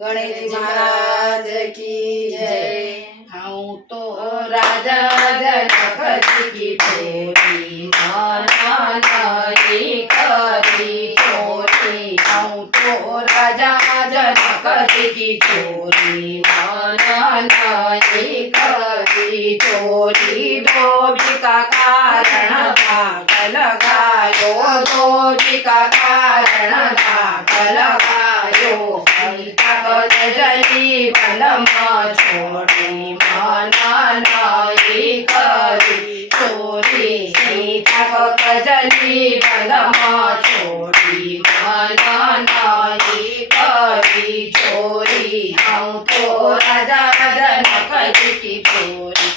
गणेश महाराज की जय। हूँ तो राजा जनक जी की चोरी नानी करी चोरी। हूँ तो राजा जनक जी की चोरी नानी करी चोरी। धोबी का कारण भाग लगायो, धोबी का कारण भाग लगायो। सीता जली बलमा छोड़ी नानी करी चोरी। सीता जली बलमा छोड़ी नानी करी चोरी। हम तो राजा जनक जी की चोरी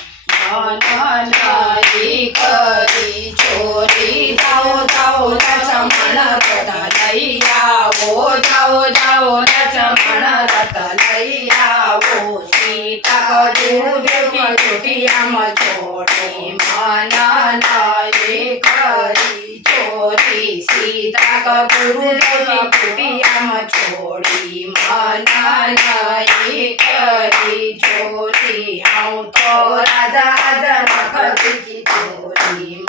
नानी करी चोरी। जाओ जाओ लक्ष्मण रथ लई आवो, जाओ जाओ लक्ष्मण रथ लई आवो। सीता दूध की कुटिया में छोड़ी नानी करी चोरी। सीता का गुरु की कुटिया में छोड़ी नानी करी चोरी। हम तो राजा जनक जी की चोरी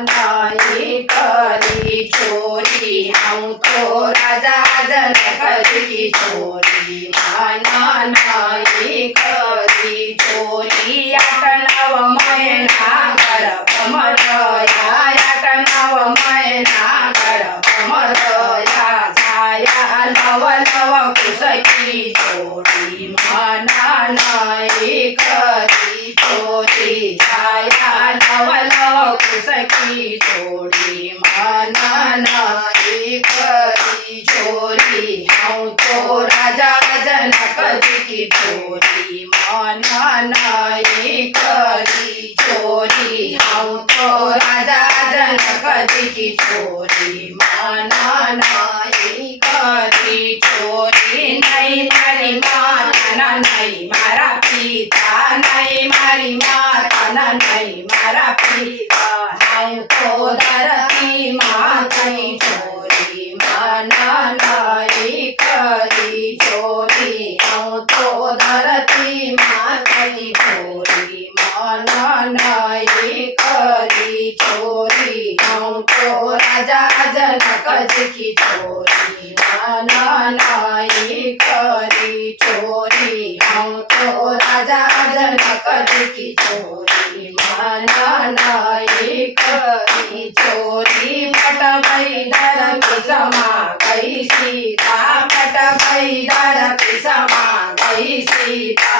नानी करी चोरी। हम तो राजा जनक जी की चोरी नानी करी चोरी। 8-9 महीना गर्भ में रहा, 8-9 महीना गर्भ में रहा। छाया नव कुश की चोरी नानी करी चोरी। छाया नव कुश की चोरी नानी करी चोरी। हम तो राजा जनक जी की चोरी नानी करी चोरी। हम तो राजा जनक जी की चोरी नानी करी चोरी। नहीं मारी माता नहीं मारा पिता, नहीं मारी माता नहीं मारा पिता। हम तो धरती माता की चोरी नानी करी चोरी। हम तो धरती माता की चोरी नानी करी चोरी। हम तो राजा जनक जी की चोरी नानी करी चोरी। हम तो राजा जनक जी की चोरी नानी करी चोरी। पट गई दर की समा गई सीता, पट गई दर की समा गई सीता।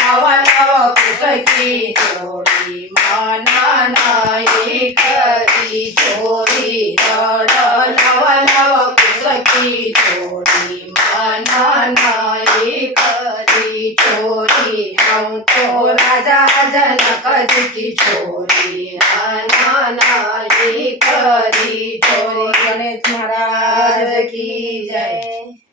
नव कुश की चोरी नानी करी चोरी। नव कुश की चोरी नानी करी चोरी। हम तो राजा जनक जी की चोरी नानी करी चोरी। गणेश महाराज की जय।